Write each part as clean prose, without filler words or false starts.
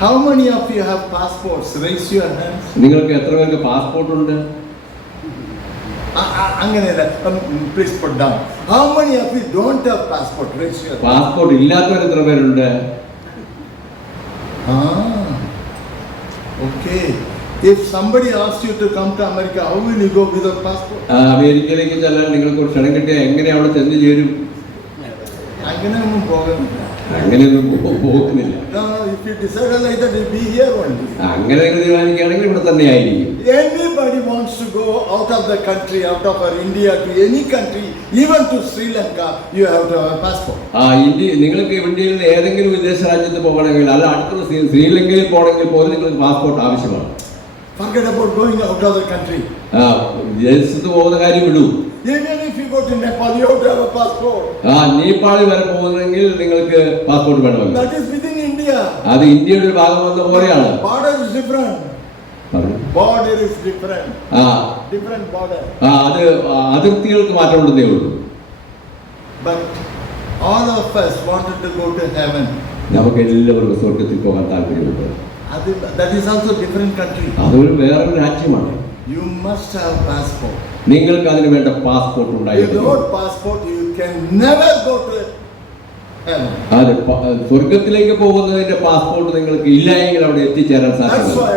How many of you have passports? Raise your hands. നിങ്ങൾക്ക് എത്ര പേർക്ക് പാസ്പോർട്ട് ഉണ്ട്? അങ്ങനെയല്ല. Please put down. How many of you don't have passport? Raise your hand. Passport ഇല്ലാത്തവർ എത്ര പേരുണ്ട്? Okay. If somebody asks you to come to America, how will you go without passport? അമേരിക്കയിലേക്ക് ചെല്ലാൻ നിങ്ങൾക്ക് ഒരു ക്ഷണം കിട്ടിയാൽ എങ്ങനെ അവിടെ ചെന്ന് ചേരും? അങ്ങനെയൊന്നും പോകുന്നില്ല. അങ്ങനെയൊന്നും പോകുന്നില്ല. No, if you decide like that, you'll be here only. അങ്ങനെ നിങ്ങൾ തീരുമാനിക്കുകയാണെങ്കിൽ ഇവിടെ തന്നെ ആയിരിക്കും. Anybody wants to go out of the country, out of our India to any country, even to Sri Lanka, you have to have a passport. നിങ്ങൾക്ക് ഇന്ത്യയിൽ നിന്ന് ഏതെങ്കിലും വിദേശ രാജ്യത്ത് പോകണമെങ്കിൽ അല്ല അടുത്ത ശ്രീലങ്കയിൽ പോകണമെങ്കിൽ പോലും നിങ്ങൾക്ക് പാസ്പോർട്ട് ആവശ്യമാണ്. Forget about going out of the country. വിദേശത്ത് പോകുന്ന കാര്യം വിടൂ. Even if you go to Nepal, you have to have a passport. നേപ്പാളിൽ വരെ പോകുന്നെങ്കിൽ നിങ്ങൾക്ക് പാസ്പോർട്ട് വേണമല്ലോ. That is within India. അത് ഇന്ത്യയുടെ ഒരു ഭാഗം വന്ന പോലെയാണ്. Border is different. Border is different. Different border. അത് അതിർത്തികൾക്ക് മാറ്റമുണ്ടെന്നേ ഉള്ളൂ. But all of us wanted to go to heaven. നമുക്ക് എല്ലാവർക്കും സ്വർഗ്ഗത്തിൽ പോകാൻ താല്പര്യമുണ്ട്. That is also different country. അതൊരു വേറൊരു രാജ്യമാണ്. You must have passport. നിങ്ങൾക്ക് അതിന് വേണ്ട പാസ്പോർട്ട് ഉണ്ടായിരിക്കണം. Without passport you can never go to heaven. അതെ, സ്വർഗ്ഗത്തിലേക്ക് പോകുന്നതിന്റെ പാസ്പോർട്ട് നിങ്ങൾക്ക് ഇല്ല എങ്കിൽ അവിടെ എത്തിച്ചേരാൻ സാധിക്കില്ല. That's why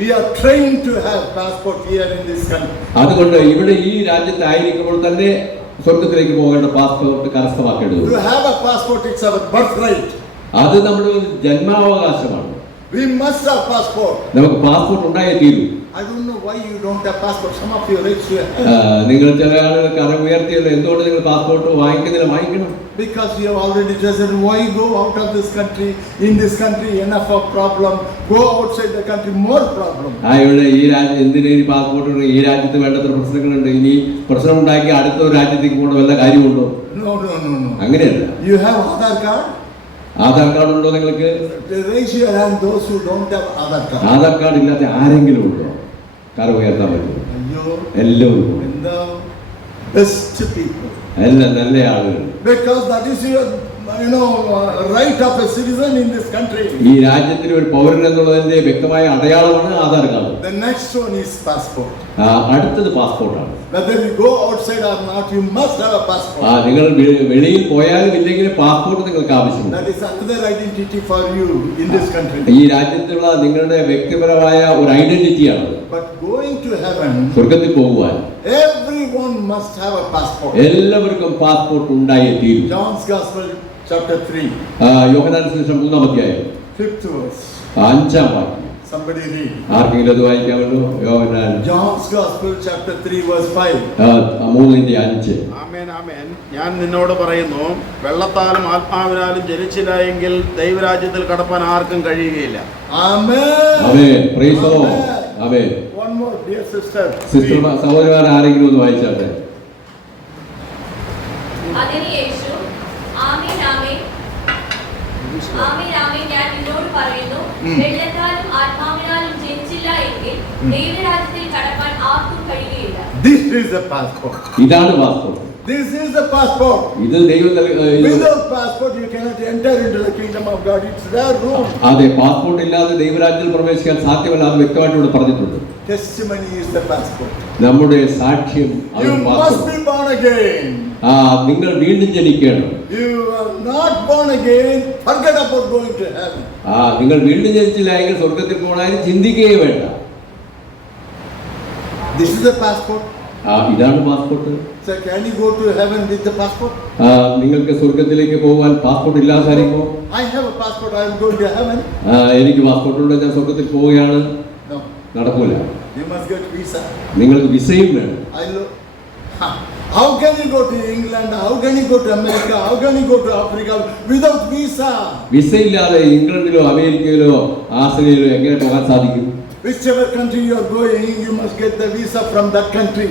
we are trained to have passport here in this country. അതുകൊണ്ട് ഇവിടെ ഈ രാജ്യത്തായിരിക്കുമ്പോൾ തന്നെ സ്വർഗ്ഗത്തിലേക്ക് പോകേണ്ട passport കരസ്ഥമാക്കേണ്ടതുണ്ട്. To have a passport, it's our birthright. അത് നമ്മുടെ ഒരു ജന്മാവകാശമാണ്. We must have passport. നമുക്ക് പാസ്പോർട്ട് ഉണ്ടായേ തീരൂ. I don't know why you don't have passport. Some of you raise your hand. നിങ്ങൾ ചില ആളുകൾ കരം ഉയർത്തിയല്ലോ, എന്തുകൊണ്ട് നിങ്ങൾ പാസ്പോർട്ട് വാങ്ങിക്കുന്നില്ല? വാങ്ങിക്കണം. Because you have already decided why go out of this country. In this country enough of problem. Go outside the country, more problem. ഇവിടെ ഈ രാജ്യം എന്തിനാ ഈ പാസ്പോർട്ട്? ഈ രാജ്യത്ത് വേണ്ടത്ര പ്രശ്നങ്ങളുണ്ട്. ഇനി പ്രശ്നം ഉണ്ടാക്കി അടുത്ത ഒരു രാജ്യത്തേക്ക് പോകേണ്ട വല്ല കാര്യമുണ്ടോ? No. അങ്ങനെയല്ല. You have Aadhaar card? Aadhaar card ഉണ്ടോ നിങ്ങൾക്ക്? Raise your hand those who don't have Aadhaar card. Aadhaar card ഇല്ലാത്ത ആരെങ്കിലും ഉണ്ടോ? കരം ഉയർത്താൻ പറ്റുമോ? എല്ലാവരും. Best people. എല്ലാം നല്ല ആളുകൾ. Because that is your right of a citizen in this country. ഈ രാജ്യത്തിന് ഒരു പൗരൻ എന്നുള്ളതിന്റെ വ്യക്തമായ അടയാളമാണ് Aadhaar card. The next one is passport. അടുത്തത് പാസ്പോർട്ടാണ്. Whether you go outside or not, you must have a passport. നിങ്ങൾ വെളിയിൽ പോയാലും ഇല്ലെങ്കിലും പാസ്പോർട്ട് നിങ്ങൾക്ക് ആവശ്യമാണ്. That is another identity for you in this country. ഈ രാജ്യത്തുള്ള നിങ്ങളുടെ വ്യക്തിപരമായ ഒരു ഐഡന്റിറ്റിയാണ്. But going to heaven, സ്വർഗ്ഗത്തിൽ പോകുവാൻ everyone must have a passport. എല്ലാവർക്കും പാസ്പോർട്ട് ഉണ്ടായേ തീരും. John's Gospel chapter 3. യോഹന്നാന്റെ സുവിശേഷം 3-ാം അധ്യായം 5th verse. 5-ാം വാക്യം. Somebody read. ആർക്കെങ്കിലും അത് വായിക്കാമല്ലോ? യോഹന്നാൻ John's Gospel chapter 3 verse 5. 3:5. ആമേൻ ആമേൻ. ഞാൻ നിന്നോട് പറയുന്നു, വെള്ളത്താലും ആത്മാവിനാലും ജനിച്ചില്ല എങ്കിൽ ദൈവരാജ്യത്തിൽ കടപ്പാൻ ആർക്കും കഴിയുകയില്ല. Amen. Amen. Praise the Lord. Amen. One more, dear sister. Sister സഹോദരന്മാർ ആരെങ്കിലും ഒന്ന് വായിച്ചാട്ടെ. അതിന് യേശു ആമേൻ ആമേൻ ആമേൻ ആമേൻ ഞാൻ നിന്നോട് പറയുന്നു, വെള്ളത്താലും ആത്മാവിനാലും ജനിച്ചില്ല എങ്കിൽ ദൈവരാജ്യത്തിൽ കടക്കാൻ ആർക്കും കഴിയുകയില്ല. This is the passport. ഇതാണ് passport. This is the passport. ഇത് ദൈവം Without passport you cannot enter into the kingdom of God. It's their rule. അതെ, പാസ്പോർട്ട് ഇല്ലാതെ ദൈവരാജ്യത്തിൽ പ്രവേശിക്കാൻ സാധ്യമല്ല. അത് വ്യക്തമായിട്ട് ഇവിടെ പറഞ്ഞിട്ടുണ്ട്. Testimony is the passport. നമ്മുടെ സാക്ഷ്യം You must be born again. നിങ്ങൾ വീണ്ടും ജനിക്കണം. You are not born again, forget about going to heaven. നിങ്ങൾ വീണ്ടും ജനിച്ചില്ല എങ്കിൽ സ്വർഗ്ഗത്തിൽ പോകാനും ചിന്തിക്കുകയേ വേണ്ട. This is the passport. ഇതാണ് passport. So can you go to heaven with the passport? നിങ്ങൾക്ക് സ്വർഗ്ഗത്തിലേക്ക് പോകാൻ പാസ്പോർട്ട് ഇല്ലാതെ ആയിരിക്കുമോ? I have a passport, I am going to heaven. എനിക്ക് പാസ്പോർട്ട് ഉണ്ട്, ഞാൻ സ്വർഗ്ഗത്തിൽ പോവുകയാണ്. No. നടക്കൂല. You must get visa. നിങ്ങൾക്ക് വിസയും വേണം. How can you go to England? How can you go to America? How can you go to Africa without visa? Visa ഇല്ലാതെ ഇംഗ്ലണ്ടിലോ അമേരിക്കയിലോ ആസ്ട്രേലിയയിലോ എങ്ങനെ പോകാൻ സാധിക്കും? Whichever country you are going, you must get the visa from that country.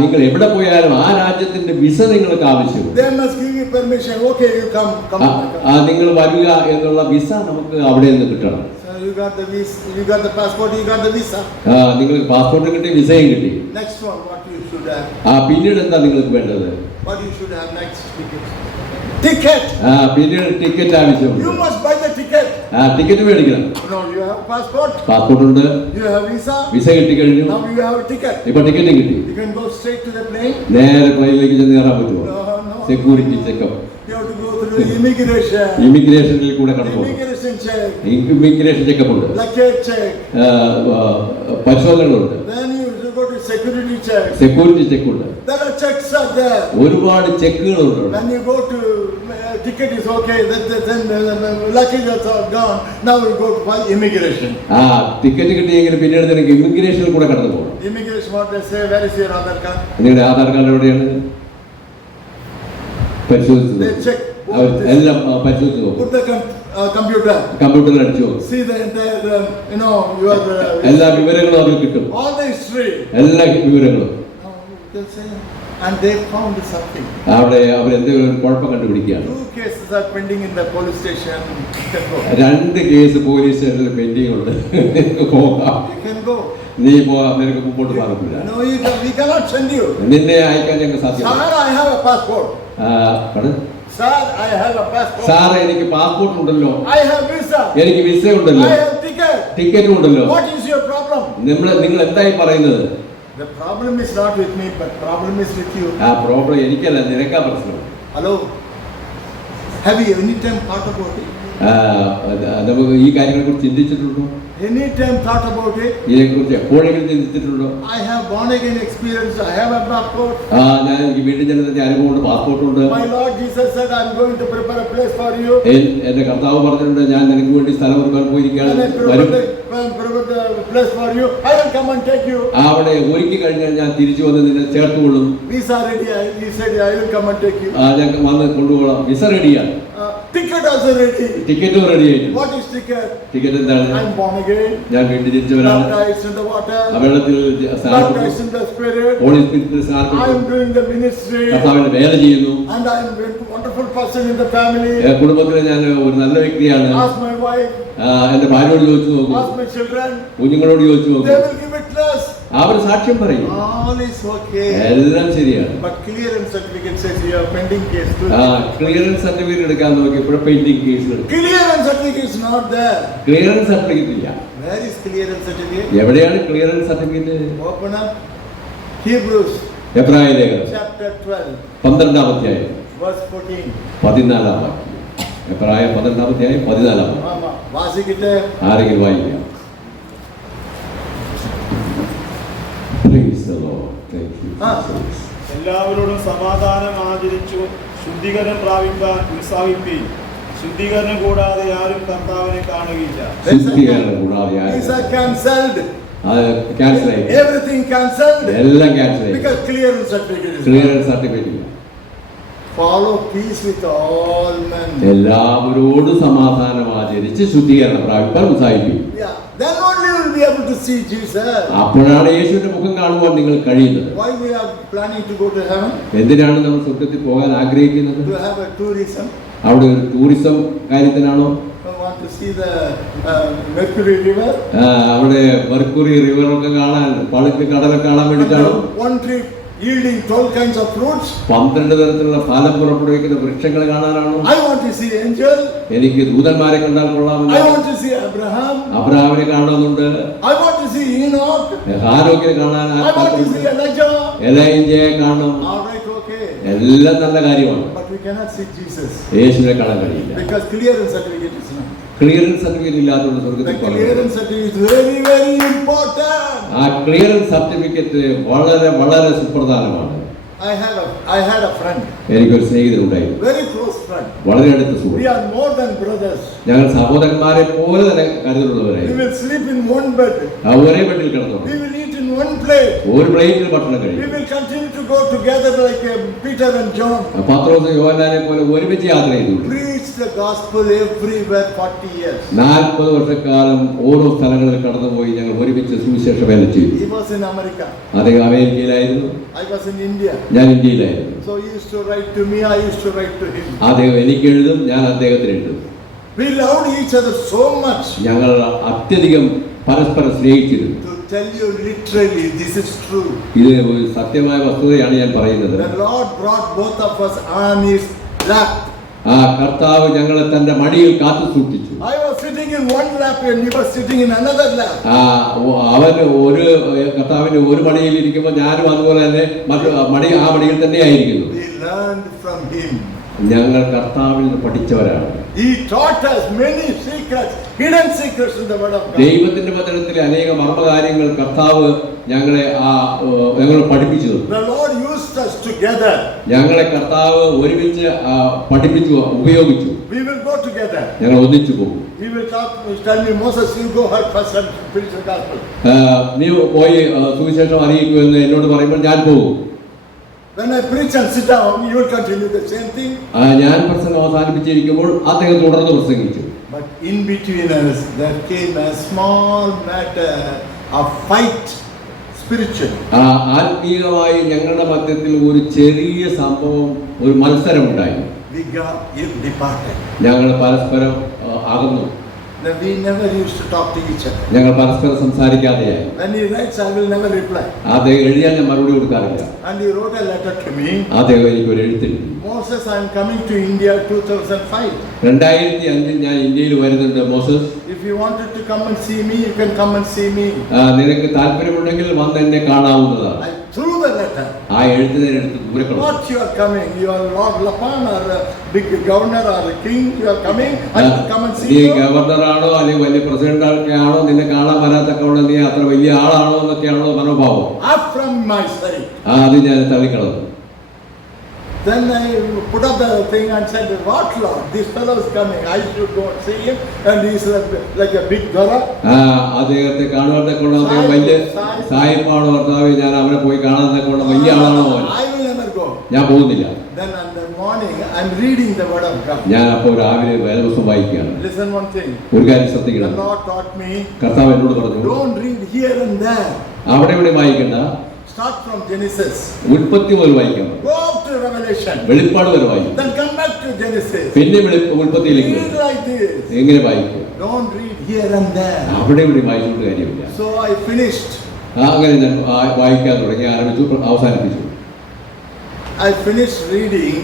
നിങ്ങൾ എവിടെ പോയാലും ആ രാജ്യത്തിന്റെ visa നിങ്ങൾക്ക് ആവശ്യമുണ്ട്. They must give you permission. Okay, you come. നിങ്ങൾ വരിക എന്നുള്ള വിസ നമുക്ക് അവിടെ നിന്ന് കിട്ടണം. So you got the visa, you got the passport, you got the visa. നിങ്ങൾക്ക് പാസ്പോർട്ട് കിട്ടി, വിസയും കിട്ടി. Next one, what you should have? പിന്നീട് എന്താ നിങ്ങൾക്ക് വേണ്ടത്? What you should have next? Ticket. പിന്നീട് ടിക്കറ്റ് ആവശ്യമുണ്ട്. You must buy the ticket. ticket. Ticket മേടിക്കണം. No, you have passport. Passport ഉണ്ട്, You have visa. വിസ കിട്ടിക്കഴിഞ്ഞു, Now you have a ticket. ഇപ്പൊ ടിക്കറ്റ് കിട്ടി. You can go straight to the plane. നേരെ പ്ലെയിനിലേക്ക് ചെന്ന് കയറാൻ പറ്റുമോ? No. Security checkup, You have to go through immigration. ഇമിഗ്രേഷനിൽ കൂടെ കടന്നു. Immigration check. ഇമിഗ്രേഷൻ ചെക്കപ്പ് ഉണ്ട്, Luggage check. പരിശോധനകളുണ്ട്, Then you go to security check. Security check ഉണ്ട്. There are checks are there. ഒരുപാട് ചെക്കുകളുണ്ട്. When you go to ticket is okay, then luggage is all gone. Now we go to immigration. Ticket കിട്ടിയെങ്കിൽ പിന്നീട് നിനക്ക് ഇമിഗ്രേഷനിൽ കൂടെ കടന്നു പോകണം. Immigration, what they say, where is your Aadhaar card? നിങ്ങളുടെ Aadhaar card എവിടെയാണ്? പരിശോധിച്ചത്. They check. എല്ലാം പരിശോധിച്ച് നോക്കും. Put the computer. കമ്പ്യൂട്ടറിൽ അടിച്ചു നോക്കും. See the entire, your. എല്ലാ വിവരങ്ങളും അതിൽ കിട്ടും. All the history. എല്ലാ വിവരങ്ങളും. Now they'll say, and they found something. അവിടെ അവരെന്തെങ്കിലും ഒരു കുഴപ്പം കണ്ടുപിടിക്കുകയാണ്. 2 cases are pending in the police station. You can go. 2 case police സ്റ്റേഷനിൽ പെൻഡിങ് ഉണ്ട്. പോകാം. You can go. നീ പോകാം, നിനക്ക് മുമ്പോട്ട് പാകത്തില്ല. No, we cannot send you. നിന്നെ അയക്കാൻ ഞങ്ങൾക്ക് സാധ്യമല്ല. Sir, I have a passport. Sir, I have a passport. Sir എനിക്ക് പാസ്പോർട്ട് ഉണ്ടല്ലോ, I have visa. എനിക്ക് വിസ ഉണ്ടല്ലോ, I have ticket. ടിക്കറ്റും ഉണ്ടല്ലോ. What is your problem? നിങ്ങൾ എന്തായി പറയുന്നത്? The problem is not with me, but problem is with you. Problem എനിക്കല്ല, നിനക്കാ പ്രശ്നം. Hello. Have you any time thought about it? നമുക്ക് ഈ കാര്യങ്ങളെ കുറിച്ച് ചിന്തിച്ചിട്ടുണ്ടോ? Any time thought about it? ഇതിനെക്കുറിച്ച് എപ്പോഴെങ്കിലും ചിന്തിച്ചിട്ടുണ്ടോ? I have born again experience. I have a passport. ഞാൻ എനിക്ക് വീണ്ടും ജനനത്തിന്റെ അനുഭവമുണ്ട്, പാസ്പോർട്ടുണ്ട്. My Lord Jesus said, I'm going to prepare a place for you. എന്റെ കർത്താവ് പറഞ്ഞിട്ടുണ്ട്, ഞാൻ നിനക്ക് വേണ്ടി സ്ഥലം ഒരുക്കാൻ പോയിരിക്കുകയാണ്. And I prepare the place for you. I will come and take you. അവിടെ ഒരുക്കി കഴിഞ്ഞാൽ ഞാൻ തിരിച്ചു വന്ന് നിന്നെ ചേർത്തുകൊള്ളും. Visa ready. He said, I will come and take you. ഞാൻ വന്ന് കൊണ്ടുപോകാം. വിസ റെഡിയാണ്. Ticket also ready. ടിക്കറ്റും റെഡി ആയിട്ടുണ്ട്. What is ticket? ടിക്കറ്റ് എന്താണ്? I'm born again. ഞാൻ വീണ്ടും തിരിച്ചവരാണ്. Baptized in the water. വെള്ളത്തിൽ Baptized in the Spirit. Holy സ്പിരിറ്റിൽ സ്നാനപ്പെട്ടു. I am doing the ministry. കർത്താവിന്റെ വേല ചെയ്യുന്നു. And I am a wonderful person in the family. കുടുംബത്തിലെ ഞാൻ ഒരു നല്ല വ്യക്തിയാണ്. Ask my wife. എന്റെ ഭാര്യയോട് ചോദിച്ചു നോക്കൂ, Ask my children. കുഞ്ഞുങ്ങളോട് ചോദിച്ചു നോക്കൂ, They will give witness. അവർ സാക്ഷ്യം പറയും. All is okay. എല്ലാം ശരിയാണ്. But clearance certificate says you have pending case. Clearance certificate എടുക്കാൻ നോക്കി ഇപ്പോൾ പെൻഡിങ് കേസുകൾ. Clearance certificate is not there. Clearance certificate ഇല്ല. Where is clearance certificate? എവിടെയാണ് clearance certificate? Open up Hebrews എബ്രായ ലേഖനം chapter 12 12-ാം അധ്യായം verse 14. 14-ാം വാക്യം. എബ്രായ 12-ാം അധ്യായം 14-ാം വാക്യം. ആമാ വാസിക്കട്ടെ. ആരെങ്കിലും വായിക്കാം. Praise the Lord. Thank you, Jesus. എല്ലാവരോടും സമാധാനം ആചരിച്ചു ശുദ്ധീകരണം പ്രാപിക്കാൻ ഉത്സാഹിപ്പീൻ. ശുദ്ധീകരണം കൂടാതെ ആരും കർത്താവിനെ കാണുകയില്ല. ശുദ്ധീകരണം കൂടാതെ These are cancelled. ക്യാൻസൽ ആയി. Everything cancelled. എല്ലാം ക്യാൻസൽ ആയി. Because clearance certificate is clearance certificate ഇല്ല. Follow peace with all men. എല്ലാവരോടും സമാധാനം ആചരിച്ച് ശുദ്ധീകരണം പ്രാപിക്കാൻ ഉത്സാഹിപ്പിക്കും. Yeah. Then only you will be able to see Jesus. അപ്പോഴാണ് യേശുവിന്റെ മുഖം കാണുവാൻ നിങ്ങൾ കഴിയുന്നത്. Why we are planning to go to heaven? എന്തിനാണ് നമ്മൾ സ്വർഗ്ഗത്തിൽ പോകാൻ ആഗ്രഹിക്കുന്നത്? To have a tourism. അവിടെ ഒരു ടൂറിസം കാര്യത്തിനാണോ? I want to see the Mercury River. അവിടെ മെർക്കുറി റിവറൊക്കെ കാണാൻ, പളുക്ക് കടലൊക്കെ കാണാൻ വേണ്ടിയിട്ടാണോ? One tree yielding 12 kinds of fruits. 12 തരത്തിലുള്ള ഫലം പുറപ്പെടുവിക്കുന്ന വൃക്ഷങ്ങൾ കാണാനാണോ? I want to see angel. എനിക്ക് ദൂതന്മാരെ കണ്ടാൽ കൊള്ളാമെന്ന്. I want to see Abraham. അബ്രഹാമിനെ കാണണമെന്നുണ്ട്. I want to see Enoch. ഹാനോക്കിനെ കാണാൻ I want to see Elijah. എലൈജയെ കാണണം. All right, okay. എല്ലാം നല്ല കാര്യമാണ്. But we cannot see Jesus യേശുവിനെ കാണാൻ കഴിയില്ല. because clearance certificate is not. Clearance certificate ഇല്ലാത്തതുകൊണ്ട് The സ്വർഗ്ഗത്തിൽ പോകാൻ clearance certificate is very, very important. ആ ക്ലിയറൻസ് സർട്ടിഫിക്കറ്റ് വളരെ വളരെ സുപ്രധാനമാണ്. I had a friend, എനിക്കൊരു സ്നേഹിതനുണ്ടായിരുന്നു, very close friend. വളരെ അടുത്ത We സുഹൃത്ത്. are more than brothers. ഞങ്ങൾ സഹോദരന്മാരെ പോലെ തന്നെ We കരുതലുള്ളവരായിരുന്നു. will sleep in one bed. ഒരേ ബെഡിൽ കിടന്നു, We will eat in one plate. ഒരു പ്ലേറ്റിൽ ഭക്ഷണം We കഴിയും. will continue to go together like Peter and John. പത്രോസ് യോഹന്നാനെ പോലെ ഒരുമിച്ച് യാത്ര ചെയ്തു. Preach the gospel everywhere 40 years. 40 വർഷക്കാലം ഓരോ സ്ഥലങ്ങളിൽ കടന്നുപോയി ഞങ്ങൾ ഒരുമിച്ച് സുവിശേഷ വേല ചെയ്തു. He was in America. അദ്ദേഹം അമേരിക്കയിലായിരുന്നു, I was in India. ഞാൻ ഇന്ത്യയിലായിരുന്നു. So he used to write to me, I used to write to him. അദ്ദേഹം എനിക്ക് എഴുതും, ഞാൻ അദ്ദേഹത്തിന് എഴുതും. We loved each other so much. ഞങ്ങൾ അത്യധികം പരസ്പരം സ്നേഹിച്ചിരുന്നു. To tell you literally, this is true. ഇത് ഒരു സത്യമായ വസ്തുതയാണ് ഞാൻ പറയുന്നത്. The Lord brought both of us on his lap. ആ കർത്താവ് ഞങ്ങളെ തന്റെ മടിയിൽ കാത്തു സൂക്ഷിച്ചു. I was sitting in one lap and he was sitting in another lap. അവന് കർത്താവിന്റെ ഒരു മടിയിൽ ഇരിക്കുമ്പോൾ ഞാനും അതുപോലെ തന്നെ മറ്റു ആ മടിയിൽ തന്നെ ആയിരിക്കുന്നു. We learned from him. ഞങ്ങൾ കർത്താവിൽ നിന്ന് പഠിച്ചവരാണ്. He taught us many secrets, hidden secrets in the word of God. ദൈവത്തിന്റെ വചനത്തിലെ അനേക മർമ്മകാര്യങ്ങൾ കർത്താവ് ഞങ്ങളെ പഠിപ്പിച്ചു. The Lord used us together. ഞങ്ങളെ കർത്താവ് ഒരുമിച്ച് പഠിപ്പിച്ചു, ഉപയോഗിച്ചു. We will go together. ഞങ്ങൾ ഒന്നിച്ചു പോകും. He will tell me, Moses, you go ahead first and preach the gospel. നീ പോയി സുവിശേഷം അറിയിക്കുമെന്ന് എന്നോട് പറയുമ്പോൾ ഞാൻ പോകും. When I preach and sit down, you will continue the same thing. ഞാൻ പ്രസംഗം അവസാനിപ്പിച്ചിരിക്കുമ്പോൾ അദ്ദേഹം തുടർന്ന് പ്രസംഗിച്ചു. But in between us, there came a small matter of fight, spiritual. ആത്മീയമായി ഞങ്ങളുടെ മധ്യത്തിൽ ഒരു ചെറിയ സംഭവം, ഒരു മത്സരം ഉണ്ടായി. We got departed. ഞങ്ങൾ പരസ്പരം അകന്നു. We never used to talk to each other. ഞങ്ങൾ പരസ്പരം സംസാരിക്കാതെയായി. When he writes, I will never reply. അദ്ദേഹം എഴുതിയാൽ ഞാൻ മറുപടി കൊടുക്കാറില്ല. And he wrote a letter to me. അദ്ദേഹം എനിക്ക് ഒരു എഴുത്തെഴുതി. Moses, I am coming to India 2005. 2005 ഞാൻ ഇന്ത്യയിൽ വരുന്നുണ്ട് Moses. If you wanted to come and see me, you can come and see me. നിനക്ക് താല്പര്യമുണ്ടെങ്കിൽ വന്ന് എന്നെ കാണാവുന്നതാണ്. I threw the letter. ആ എഴുത്തുകാരെടുത്ത് ദൂരെ കളഞ്ഞു. What you are coming? You are Lord Lapan or a big governor or a king? You are coming? I will come and see നീ you. ഗവർണറാണോ അല്ലെങ്കിൽ വലിയ പ്രസിഡന്റ് ആണോ, നിന്നെ കാണാൻ വരാത്തക്കവണ്ണം നീ അത്ര വലിയ ആളാണോ എന്നൊക്കെയാണോ മനോഭാവം. Up from my side. അത് ഞാൻ തള്ളിക്കളഞ്ഞു. Then I put up the thing and said, what Lord? This fellow is coming. I should go and see him. And he is like a big Dora. അദ്ദേഹത്തെ കാണുവാനൊക്കെയുള്ള വലിയ സായിപ്പാണോ ഭർത്താവ്, ഞാൻ അവനെ പോയി കാണാനൊക്കെയുള്ള വലിയ ആളാണോ? I will never go. ഞാൻ പോകുന്നില്ല. Then in the morning, I am reading the word of God. ഞാൻ അപ്പോൾ രാവിലെ വേദപുസ്തകം വായിക്കുകയാണ്. Listen one thing. ഒരു കാര്യം ശ്രദ്ധിക്കണം. The Lord taught me. കർത്താവ് എന്നോട് പറഞ്ഞു, Don't read here and there. അവിടെ ഇവിടെ വായിക്കണ്ട. Start from Genesis. ഉൽപ്പത്തി മുതൽ വായിക്കണം. Go up to Revelation. വെളിപ്പാട് വരെ വായിക്കും. Then come back to Genesis. പിന്നെ ഉൽപ്പത്തിയിലേക്ക് Read like this. എങ്ങനെ വായിക്കുക? Don't read here and there. അവിടെ ഇവിടെ വായിച്ചുകൊണ്ട് കാര്യമില്ല. So I finished. അങ്ങനെ ഞാൻ വായിക്കാൻ തുടങ്ങി, ആരംഭിച്ചു, അവസാനിപ്പിച്ചു. I finished reading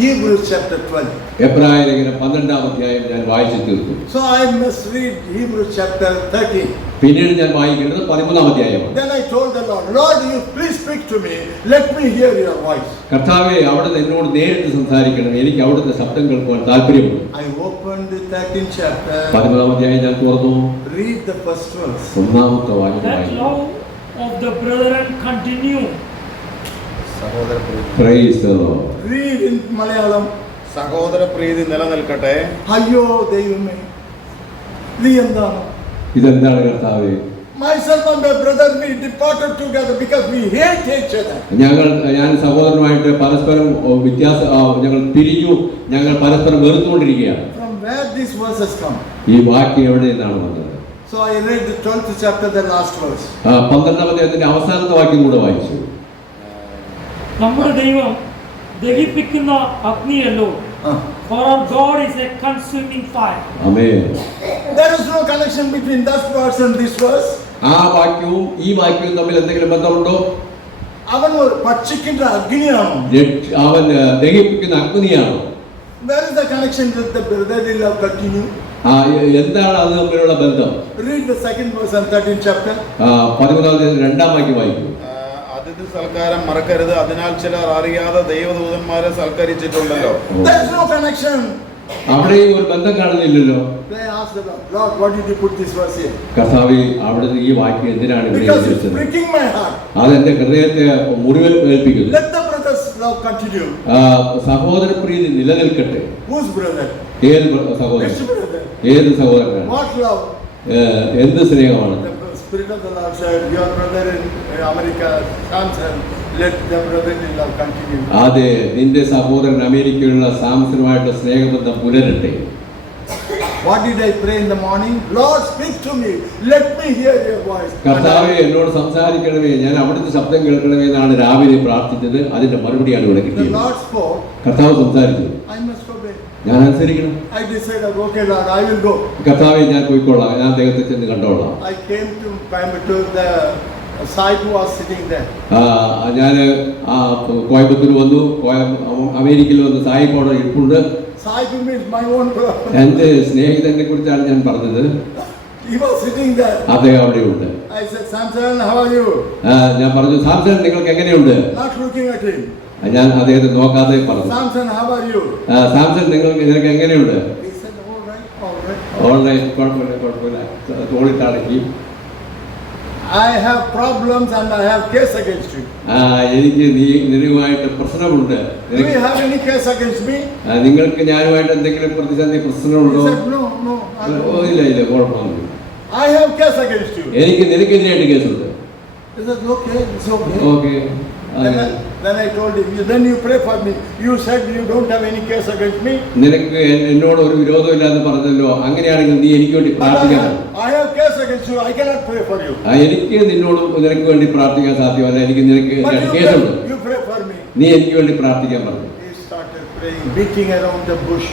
Hebrews chapter 12. എബ്രായ ലേഖനം 12-ാം അധ്യായം ഞാൻ വായിച്ചു തീർത്തു. So I must read Hebrews chapter 13. പിന്നീട് ഞാൻ വായിക്കേണ്ടത് 13-ാം അധ്യായമാണ്. Then I told the Lord, Lord, you please speak to me. Let me hear your voice. കർത്താവേ, അവിടുന്ന് എന്നോട് നേരിട്ട് സംസാരിക്കണം, എനിക്ക് അവിടുത്തെ ശബ്ദം കേൾക്കുവാൻ താല്പര്യമുണ്ട്. I opened the 13th chapter. 13-ാം അധ്യായം ഞാൻ തുറന്നു. Read the first verse. ഒന്നാമത്തെ വാക്യം Let വായിച്ചു. love of the brethren continue. Praise the Lord. Read in Malayalam. സഹോദര പ്രീതി നിലനിൽക്കട്ടെ. അയ്യോ ദൈവമേ, നീ എന്താണ്? ഇതെന്താണ് കർത്താവേ? Myself and my brother, we departed together because we hate each other. ഞാൻ സഹോദരനുമായിട്ട് പരസ്പരം ഞങ്ങൾ പിരിഞ്ഞു, ഞങ്ങൾ പരസ്പരം വെറുത്തുകൊണ്ടിരിക്കുകയാണ്. From where these verses come? ഈ വാക്യം എവിടെ നിന്നാണ് വന്നത്? So I read the 12th chapter, the last verse. 12-ാം അധ്യായത്തിന്റെ അവസാനത്തെ വാക്യം കൂടെ വായിച്ചു. നമ്മുടെ ദൈവം ദഹിപ്പിക്കുന്ന അഗ്നിയല്ലോ. For our God is a consuming fire. Amen. There is no connection between that verse and this verse. ആ വാക്യവും ഈ വാക്യവും തമ്മിൽ എന്തെങ്കിലും ബന്ധമുണ്ടോ? അവൻ ഭക്ഷിക്കുന്ന അഗ്നിയാണോ? അവൻ ദഹിപ്പിക്കുന്ന അഗ്നിയാണോ? Where is the connection with the brotherly love continue? എന്താണ് അത് തമ്മിലുള്ള ബന്ധം? Read the second verse and 13th chapter. 13-ാം അധ്യായം 2-ാം വാക്യം വായിക്കൂ. അതിഥി സൽക്കാരം മറക്കരുത്, അതിനാൽ ചിലർ അറിയാതെ ദൈവദൂതന്മാരെ സൽക്കരിച്ചിട്ടുണ്ടല്ലോ. There is no connection. അവിടെയും ഒരു ബന്ധം കാണുന്നില്ലല്ലോ. They asked the Lord, Lord, why did you put this verse here? കർത്താവേ, അവിടുന്ന് ഈ വാക്യം എന്തിനാണ് ഇവിടെ Because it's എഴുതിച്ചത്? breaking my heart. അതെന്റെ ഹൃദയത്തെ മുറിവേൽപ്പിക്കുന്നു. Let the brothers' love continue. സഹോദരപ്രീതി നിലനിൽക്കട്ടെ. Whose brother? ഏത് സഹോദരൻ? Which brother? ഏത് സഹോദരനാണ്? What love? എന്ത് സ്നേഹമാണ്? The Spirit of the Lord said, your brother in America, Samson, let the brotherly love continue. അതെ, നിന്റെ സഹോദരൻ അമേരിക്കയിലുള്ള സാംസനുമായിട്ട് സ്നേഹബന്ധം പുലരട്ടെ. What did I pray in the morning? Lord, speak to me. Let me hear your voice. കർത്താവേ, എന്നോട് സംസാരിക്കണമേ, ഞാൻ അവിടുത്തെ ശബ്ദം കേൾക്കണമേ എന്നാണ് രാവിലെ പ്രാർത്ഥിച്ചത്. അതിന്റെ മറുപടിയാണ് ഇവിടെ The കിട്ടിയത്. Lord spoke. കർത്താവ് സംസാരിച്ചു, I must obey. ഞാൻ അനുസരിക്കണം. I decided, okay, Lord, I will go. കർത്താവെ, ഞാൻ പോയിക്കൊള്ളാം, ഞാൻ ദൈവത്തെ ചെന്ന് കണ്ടോളാം. I came to Coimbatore. The Saipu was sitting there. ഞാൻ കോയമ്പത്തൂർ വന്നു, അമേരിക്കയിൽ വന്ന് സായിപ്പ് അവിടെ ഇരിപ്പുണ്ട്. Saipu means my own brother. എൻ്റെ സ്നേഹിതനെ കുറിച്ചാണ് ഞാൻ പറഞ്ഞത്. He was sitting there. അദ്ദേഹം അവിടെയുണ്ട്. I said, Samson, how are you? ഞാൻ പറഞ്ഞു, സാംസൺ നിങ്ങൾക്ക് എങ്ങനെയുണ്ട്? Not looking at him. ഞാൻ അദ്ദേഹത്തെ നോക്കാതെ പറഞ്ഞു, Samson, how are you? Samson നിനക്ക് എങ്ങനെയുണ്ട്? He said, all right, all right. Online കുഴപ്പമില്ല തോളിട്ടടക്കി. I have problems and I have case against you. എനിക്ക് നിങ്ങളുമായിട്ട് പ്രശ്നമുണ്ട്. Do you have any case against me? നിങ്ങൾക്ക് ഞാനുമായിട്ട് എന്തെങ്കിലും പ്രതിസന്ധി He പ്രശ്നമുണ്ടോ? said, no, no. I don't. ഇല്ല കുഴപ്പമൊന്നുമില്ല. I have case against you. എനിക്ക് നിനക്കെതിരായിട്ട് കേസുണ്ട്. He said, okay, it's okay. Okay. Then I told him, then you pray for me. You said you don't have any case against me. നിനക്ക് എന്നോട് ഒരു വിരോധമില്ല എന്ന് പറഞ്ഞല്ലോ, അങ്ങനെയാണെങ്കിൽ നീ എനിക്ക് വേണ്ടി But പ്രാർത്ഥിക്കണം. I have case against you. I cannot pray for you. എനിക്ക് നിനക്ക് വേണ്ടി പ്രാർത്ഥിക്കാൻ സാധ്യമല്ല, എനിക്ക് നിനക്ക് But കേസുണ്ട്. you pray for me. നീ എനിക്ക് വേണ്ടി പ്രാർത്ഥിക്കാൻ പറഞ്ഞു. He started praying, beating around the bush.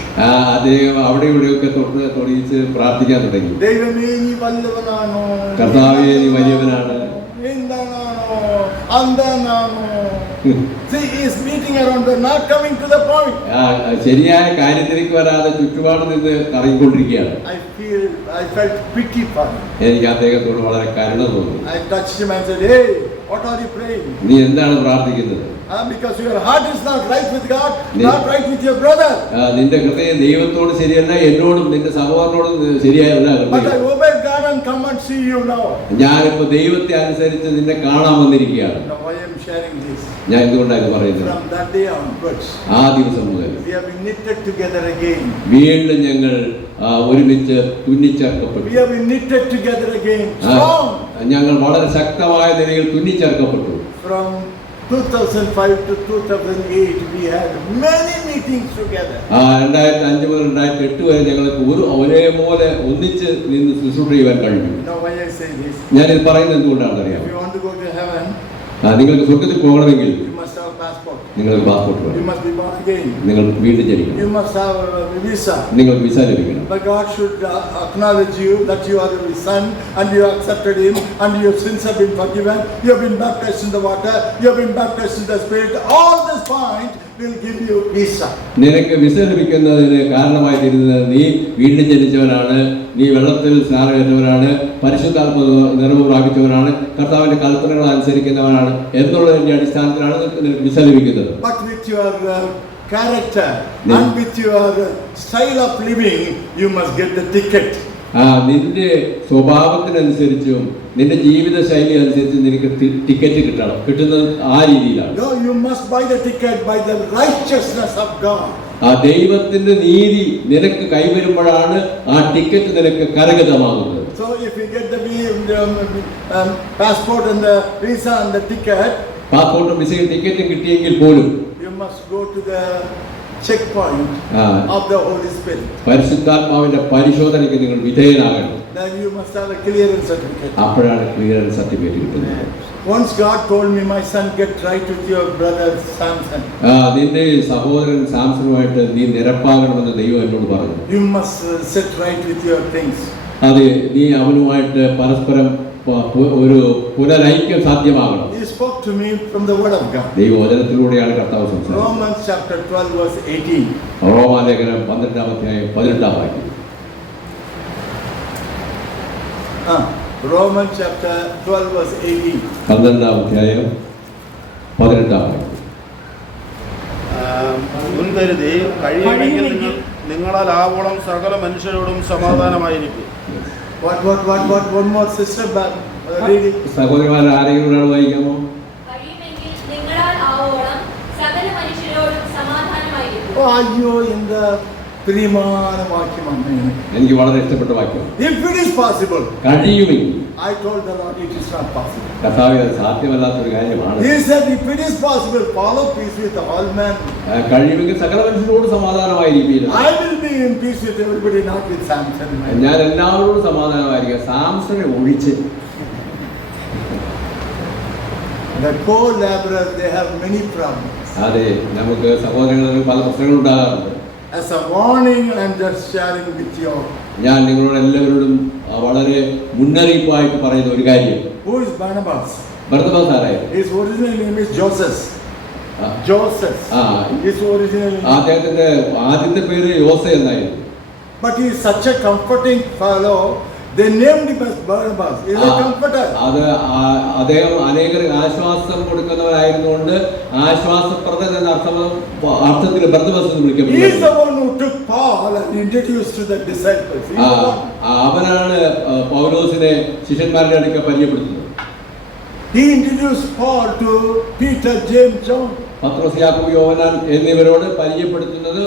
അദ്ദേഹം അവിടെ ഇവിടെയൊക്കെ തൊടിയിച്ച് പ്രാർത്ഥിക്കാൻ തുടങ്ങി. ദൈവമേ നീ വല്ലവനാണോ? കർത്താവേ നീ വലിയവനാണ്. എന്താണോ? അന്ധനാണോ? See, he is beating around, not coming to the point. ശരിയായ കാര്യത്തിലേക്ക് വരാതെ ചുറ്റുപാട് നിന്ന് കറങ്ങിക്കൊണ്ടിരിക്കുകയാണ്. I felt pity for him. എനിക്ക് അദ്ദേഹത്തോട് വളരെ കരുണ തോന്നി. I touched him and said, hey, what are you praying? നീ എന്താണ് പ്രാർത്ഥിക്കുന്നത്? Because your heart is not right with God, not right with your brother. നിന്റെ ഹൃദയം ദൈവത്തോട് ശരിയല്ല, എന്നോടും നിന്റെ സഹോദരനോടും ശരിയല്ല. But I obeyed God and come and see you now. ഞാനിപ്പോ ദൈവത്തെ അനുസരിച്ച് നിന്നെ കാണാൻ വന്നിരിക്കുകയാണ്. Now I am sharing this. ഞാൻ എന്തുകൊണ്ടാണ് പറയുന്നത്? From that day onwards, ആ ദിവസം മുതൽ we have been knitted together again. വീണ്ടും ഞങ്ങൾ ഒരുമിച്ച് തുന്നിച്ചേർക്കപ്പെട്ടു. We have been knitted together again. Strong. ഞങ്ങൾ വളരെ ശക്തമായ നിലയിൽ തുന്നിച്ചേർക്കപ്പെട്ടു. From 2005 to 2008, we had many meetings together. 2005 മുതൽ 2008 വരെ ഞങ്ങൾക്ക് ഒരേപോലെ ഒന്നിച്ച് നിന്ന് ശുശ്രൂഷ ചെയ്യാൻ കഴിഞ്ഞു. Now why I say this? ഞാനിത് പറയുന്നത് എന്തുകൊണ്ടാണെന്ന് അറിയാം. If you want to go to heaven, നിങ്ങൾക്ക് സ്വർഗ്ഗത്തിൽ പോകണമെങ്കിൽ you must have a passport. നിങ്ങൾക്ക് പാസ്പോർട്ട് You വേണം. must be born again. നിങ്ങൾ വീണ്ടും ജനിക്കണം. You must have a visa. നിങ്ങൾക്ക് വിസ ലഭിക്കണം. But God should acknowledge you that you are His son and you accepted Him and your sins have been forgiven. You have been baptized in the water. You have been baptized in the Spirit. All this point will give you visa. നിനക്ക് visa ലഭിക്കുന്നതിന് കാരണമായി തീരുന്നത് നീ വീണ്ടും ജനിച്ചവനാണ്, നീ വെള്ളത്തിൽ സ്നാനമേറ്റവനാണ്, പരിശുദ്ധാത്മ നിറവ് പ്രാപിച്ചവനാണ്, കർത്താവിന്റെ കൽപ്പനകൾ അനുസരിക്കുന്നവനാണ് എന്നുള്ളതിന്റെ അടിസ്ഥാനത്തിലാണ് നിനക്ക് വിസ ലഭിക്കുന്നത്. But with your character and with your style of living, you must get the ticket. നിന്റെ സ്വഭാവത്തിനനുസരിച്ചും നിന്റെ ജീവിത ശൈലി അനുസരിച്ച് നിനക്ക് ടിക്കറ്റ് കിട്ടുന്നത് ആ രീതിയിലാണ്. No, you must buy the ticket by the righteousness of God. ദൈവത്തിന്റെ നീതി നിനക്ക് കൈവരുമ്പോഴാണ് ആ ടിക്കറ്റ് നിനക്ക് കരഗതമാകുന്നത്. So if you get the passport and the visa and the ticket, പാസ്പോർട്ടും വിസയും ടിക്കറ്റും കിട്ടിയെങ്കിൽ പോലും you must go to the checkpoint of the Holy Spirit. പരിശുദ്ധാത്മാവിന്റെ പരിശോധനയ്ക്ക് നിങ്ങൾ വിധേയനാകണം. Then you must have a clearance certificate. അപ്പോഴാണ് ക്ലിയറൻസ് സർട്ടിഫിക്കറ്റ് കിട്ടുന്നത്. Once God told me, my son, get right with your brother Samson. നിന്റെ സഹോദരൻ സാംസണുമായിട്ട് നീ നിരപ്പാകണമെന്ന് ദൈവം എന്നോട് പറഞ്ഞു. You must set right with your things. അതെ, നീ അവനുമായിട്ട് പരസ്പരം ഒരു പുനരൈക്യം സാധ്യമാകണം. He spoke to me from the word of God. ദൈവവചനത്തിലൂടെയാണ് കർത്താവ് സംസാരിച്ചത്. Romans chapter 12 verse 18. റോമാലേഖനം 12-18 വാക്യം. Romans chapter 12 verse 18. 12-18 വാക്യം. മുൻകരുതി കഴിയുമെങ്കിൽ നിങ്ങളാൽ ആവോളം സകല മനുഷ്യരോടും സമാധാനമായിരിക്കും. One more sister back. Reading. സഹോദരന്മാർ ആരെങ്കിലും വായിക്കാമോ? കഴിയുമെങ്കിൽ നിങ്ങളാൽ ആവോളം സകല മനുഷ്യരോടും സമാധാനമായിരിക്കും. അയ്യോ എന്താ പ്രിയமான വാക്യമാണ്. എനിക്ക് വളരെ ഇഷ്ടപ്പെട്ട വാക്യം. If it is possible. കഴിയുമെങ്കിൽ. I told the Lord it is not possible. കർത്താവേ, അത് സാധ്യമല്ലാത്തൊരു കാര്യമാണ്. He said if it is possible, follow peace with all men. കഴിയുമെങ്കിൽ സകല മനുഷ്യരോട് സമാധാനമായിരിക്കും. I will be in peace with everybody, not with Samson. ഞാൻ എല്ലാവരോടും സമാധാനമായിരിക്കുക, സാംസനെ ഒഴിച്ച്. The co-laborers, they have many problems. അതെ, നമുക്ക് സഹോദരങ്ങളിൽ പല പ്രശ്നങ്ങൾ ഉണ്ടാകാറുണ്ട്. As a warning, I am just sharing with you. ഞാൻ നിങ്ങളോട് എല്ലാവരോടും വളരെ മുന്നറിയിപ്പായിട്ട് പറയുന്ന ഒരു കാര്യം. Who is Barnabas? ബർന്നബാസ് ആരായിരുന്നു? His original name is Joseph. ആ. Joseph. ആ. His original name. അദ്ദേഹത്തിന്റെ ആദ്യത്തെ പേര് യോസെ എന്നായിരുന്നു. But he is such a comforting fellow. They named him as Barnabas. He is a comforter. അത് അദ്ദേഹം അനേകർക്ക് ആശ്വാസം കൊടുക്കുന്നവരായിരുന്നുകൊണ്ട് ആശ്വാസപ്രദൻ എന്ന അർത്ഥത്തിൽ ബർന്നബാസ് എന്ന് He is വിളിക്കപ്പെടുന്നു. the one who took Paul and introduced to the disciples. He is the one. അവനാണ് പൗലോസിനെ ശിഷ്യന്മാരുടെ അടുക്ക പരിചയപ്പെടുത്തുന്നത്. He introduced Paul to Peter, James, John. പത്രോസ്, യാക്കോബ്, യോഹന്നാൻ എന്നിവരോട് പരിചയപ്പെടുത്തുന്നത്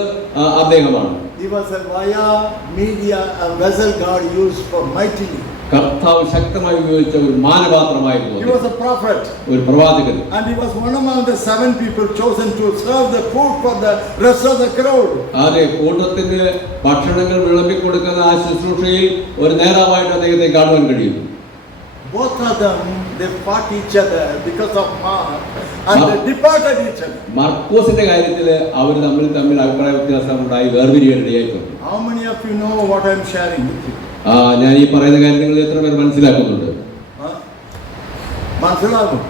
അദ്ദേഹമാണ്. He was a via media, a vessel God used for mightily. കർത്താവ് ശക്തമായി ഉപയോഗിച്ച ഒരു മാനപാത്രമായിരുന്നു. He was a prophet. ഒരു പ്രവാചകൻ. And he was one among the 7 people chosen to serve the food for the rest of the crowd. അതെ, കൂട്ടത്തിന് ഭക്ഷണങ്ങൾ വിളമ്പി കൊടുക്കുന്ന ആ ശുശ്രൂഷയിൽ ഒരു നേതാവായിട്ട് അദ്ദേഹത്തെ കാണുവാൻ കഴിയും. Both of them, they fought each other because of Mark and they departed each other. മർക്കോസിന്റെ കാര്യത്തിൽ അവർ തമ്മിൽ അഭിപ്രായ വ്യത്യാസം ഉണ്ടായി, വേർപിരിയായിട്ടുണ്ട്. How many of you know what I am sharing with you? ഞാൻ ഈ പറയുന്ന കാര്യം നിങ്ങൾ എത്ര പേർ മനസ്സിലാക്കുന്നുണ്ട്? മനസ്സിലാകും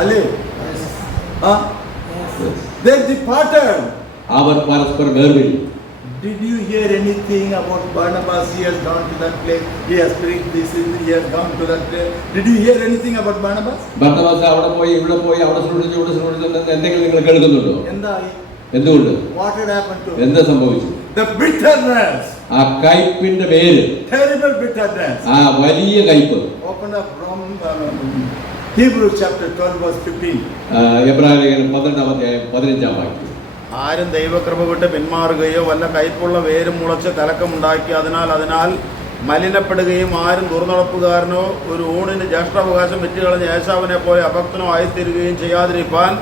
അല്ലേ? They departed. അവർ പരസ്പരം വേർപിരിഞ്ഞു. Did you hear anything about Barnabas? He has gone to that place. He has preached this. He has gone to that place. Did you hear anything about Barnabas? Barnabas അവിടെ പോയി ഇവിടെ പോയി അവിടെ ശ്രമിച്ചു എന്തെങ്കിലും നിങ്ങൾ കേൾക്കുന്നുണ്ടോ? എന്തായി? എന്തുകൊണ്ട്? What had happened to him? എന്താ സംഭവിച്ചു? The bitterness. ആ കയ്പിന്റെ പേര്, Terrible bitterness. ആ വലിയ കയ്പ്. Open up from Hebrews chapter 12 verse 15. എബ്രായലേഖനം 12-ാം അധ്യായം 15-ാം വാക്യം. ആരും ദൈവകൃപ വിട്ട് പിന്മാറുകയോ വല്ല കയ്പുള്ള വേരും മുളച്ച് കലക്കമുണ്ടാക്കി അതിനാൽ മലിനപ്പെടുകയും ആരും ദുർനടപ്പുകാരനോ ഒരു ഊണിന് ജ്യേഷ്ഠാവകാശം വിറ്റുകളഞ്ഞ ഏശാവിനെ പോലെ അഭക്തനോ ആയിത്തീരുകയും ചെയ്യാതിരിക്കാൻ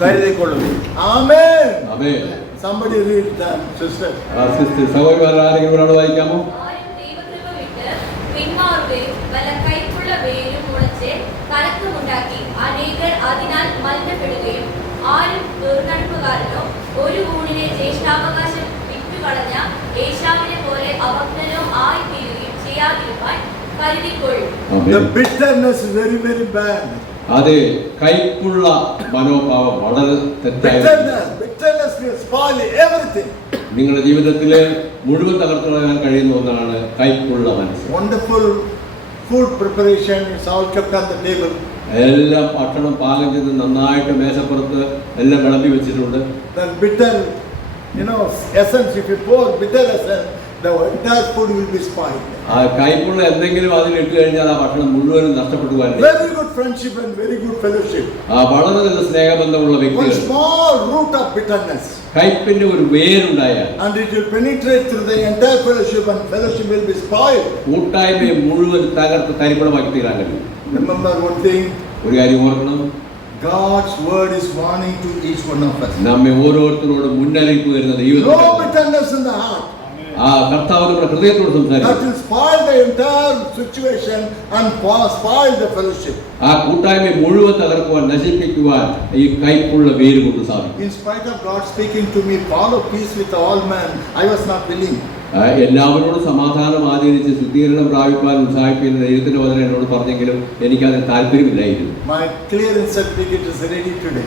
കരുതിക്കൊള്ളുന്നു. Amen. Amen. Somebody read that, sister. Sister സഹോദരന്മാർ ആരെങ്കിലും ഒരാൾ വായിക്കാമോ? ആരും ദൈവകൃപ വിട്ട് പിന്മാറുകയും വല്ല കയ്പുള്ള വേരും മുളച്ച് കലക്കമുണ്ടാക്കി അനേകർ അതിനാൽ മലിനപ്പെടുകയും ആരും ദുർനടപ്പുകാരനോ ഒരു ഊണിനെ ജ്യേഷ്ഠാവകാശം വിറ്റുകളഞ്ഞ ഏശാവിനെ പോലെ അഭക്തനോ ആയിത്തീരുകയും ചെയ്യാതിരിക്കാൻ കരുതിക്കൊള്ളും. The bitterness is very, very bad. അതെ, കയ്പുള്ള മനോഭാവം വളരെ തെറ്റായ. Bitterness will spoil everything. നിങ്ങളുടെ ജീവിതത്തിലെ മുഴുവൻ തകർത്തു കളയാൻ കഴിയുന്ന ഒന്നാണ് കയ്പുള്ള മനസ്സ്. Wonderful food preparation is all kept on the table. എല്ലാം ഭക്ഷണം പാകം ചെയ്ത് നന്നായിട്ട് മേശപ്പുറത്ത് എല്ലാം വിളമ്പി വെച്ചിട്ടുണ്ട്. The bitter, essence, if you pour bitter essence, the entire food will be spoiled. ആ കയ്പുള്ള എന്തെങ്കിലും അതിലിട്ട് കഴിഞ്ഞാൽ ആ ഭക്ഷണം മുഴുവനും നഷ്ടപ്പെട്ടു പോകാൻ. Very good friendship and very good fellowship. വളരെ നല്ല സ്നേഹബന്ധമുള്ള One വ്യക്തികൾ. small root of bitterness. കയ്പിന്റെ ഒരു വേരുണ്ടായാൽ And it will penetrate through the entire fellowship and fellowship will be spoiled. കൂട്ടായ്മയെ മുഴുവൻ തകർത്ത് തരിപ്പണമാക്കി തീരാൻ കഴിയും. Remember one thing, ഒരു കാര്യം ഓർക്കണം, God's word is warning to each one of us. നമ്മെ ഓരോരുത്തരോട് മുന്നറിയിപ്പ് വരുന്ന No ദൈവം. bitterness in the heart. ആ കർത്താവ് നമ്മുടെ ഹൃദയത്തോട് That സംസാരിക്കും. will spoil the entire situation and spoil the fellowship. ആ കൂട്ടായ്മയെ മുഴുവൻ തകർക്കുവാൻ, നശിപ്പിക്കുവാൻ ഈ കയ്പുള്ള വേര് കൊണ്ട് സാധിക്കും. In spite of God speaking to me, follow peace with all men, I was not willing. എല്ലാവരോടും സമാധാനം ആചരിച്ച് ശുദ്ധീകരണം പ്രാപിക്കാൻ ഉത്സാഹിപ്പിക്കുന്ന ദൈവത്തിന്റെ വചനം എന്നോട് പറഞ്ഞെങ്കിലും എനിക്കതിന് താല്പര്യമില്ലായിരുന്നു. My clearance certificate is ready today.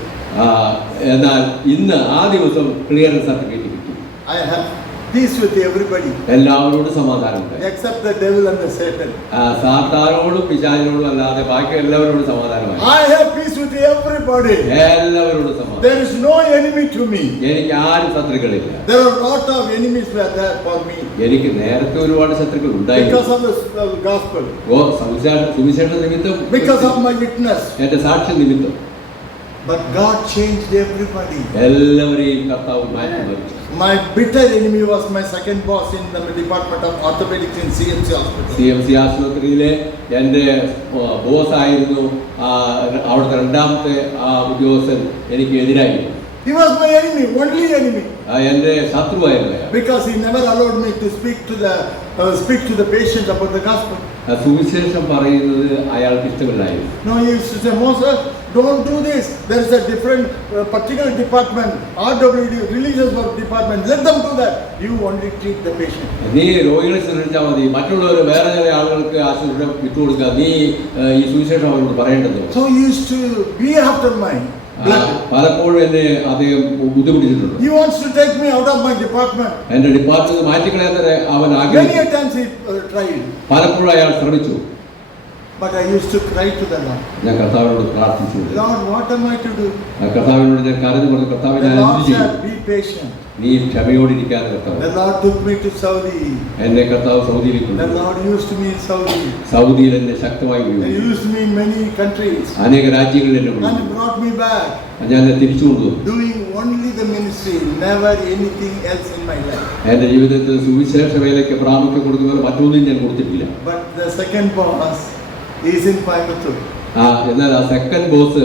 എന്നാൽ ഇന്ന് ആ ദിവസം ക്ലിയറൻസ് സർട്ടിഫിക്കറ്റ് കിട്ടി. I have peace with everybody എല്ലാവരോടും സമാധാനമുണ്ട്, except the devil and the Satan. സാത്താനോടും പിശാചിനോടും അല്ലാതെ ബാക്കി എല്ലാവരോടും സമാധാനമായി. I have peace with everybody. എല്ലാവരോടും സമാധാനം. There is no enemy to me. എനിക്ക് ആരും ശത്രുക്കളില്ല. There are a lot of enemies were there for me എനിക്ക് നേരത്തെ ഒരുപാട് ശത്രുക്കൾ ഉണ്ടായിരുന്നു. because of the gospel, സുവിശേഷ നിമിത്തം, because of my witness. എന്റെ സാക്ഷ്യ നിമിത്തം. But God changed everybody. എല്ലാവരെയും കർത്താവ് മാറ്റി മറിച്ചു. My bitter enemy was my second boss in the department of orthopedics in CMC hospital. CMC ആശുപത്രിയിലെ എൻ്റെ ബോസായിരുന്നു. അവിടുത്തെ രണ്ടാമത്തെ ആ ഉദ്യോഗസ്ഥൻ എനിക്ക് എതിരായിരുന്നു. He was my enemy, only enemy. എൻ്റെ ശത്രുവായിരുന്നു അയാൾ. because he never allowed me to speak to the patient about the gospel. സുവിശേഷം പറയുന്നത് അയാൾക്ക് ഇഷ്ടമില്ലായിരുന്നു. No, he used to say, Moses, don't do this. There is a different particular department, RWD, religious work department. Let them do that. You only treat the patient. നീ രോഗികളെ ശ്രദ്ധിച്ചാൽ മതി, മറ്റുള്ളവർ വേറെ ചില ആളുകൾക്ക് ആ ശുശ്രൂഷ വിട്ടുകൊടുക്കുക, നീ ഈ സുവിശേഷം അവരോട് പറയേണ്ടത്. So he used to be after my blood. പലപ്പോഴും എന്നെ അദ്ദേഹം ബുദ്ധിമുട്ടിച്ചിട്ടുണ്ട്. He wants to take me out of my department. എന്റെ ഡിപ്പാർട്ട്മെന്റ് മാറ്റിക്കളയാൻ അവൻ Many ആഗ്രഹിച്ചു. a times he tried. പലപ്പോഴും അയാൾ ശ്രമിച്ചു. But I used to cry to the Lord. ഞാൻ കർത്താവിനോട് പ്രാർത്ഥിച്ചു. Lord, what am I to do? കർത്താവിനോട് ഞാൻ കരഞ്ഞു പറഞ്ഞു, കർത്താവ് The ഞാൻ എന്ത് Lord ചെയ്യും? said, be patient. നീ ക്ഷമയോടിരിക്കാൻ കർത്താവ്. The Lord took me to Saudi. എന്നെ കർത്താവ് സൗദിയിലേക്ക് The കൊണ്ടുപോയി. Lord used me in Saudi. സൗദിയിൽ എന്നെ ശക്തമായി He ഉപയോഗിച്ചു. used me in many countries. അനേക രാജ്യങ്ങളിൽ എന്നെ And വിളിച്ചു. brought me back. ഞാൻ എന്നെ തിരിച്ചു കൊണ്ടുവന്നു. Doing only the ministry, never anything else in my life. എന്റെ ജീവിതത്തിൽ സുവിശേഷ വേലയ്ക്ക് പ്രാമുഖ്യം കൊടുക്കുന്നവർ മറ്റൊന്നും ഞാൻ കൊടുത്തിട്ടില്ല. But the second boss is in Coimbatore. എന്നാൽ ആ സെക്കൻഡ് ബോസ്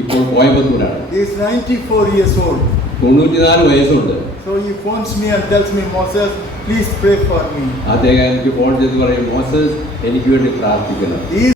ഇപ്പോൾ കോയമ്പത്തൂരാണ്. He is 94 years old. 94 വയസ്സുണ്ട്. So he phones me and tells me, Moses, please pray for me. അദ്ദേഹം എനിക്ക് ഫോൺ ചെയ്ത് പറയും, മോസസ് എനിക്ക് വേണ്ടി പ്രാർത്ഥിക്കണം. He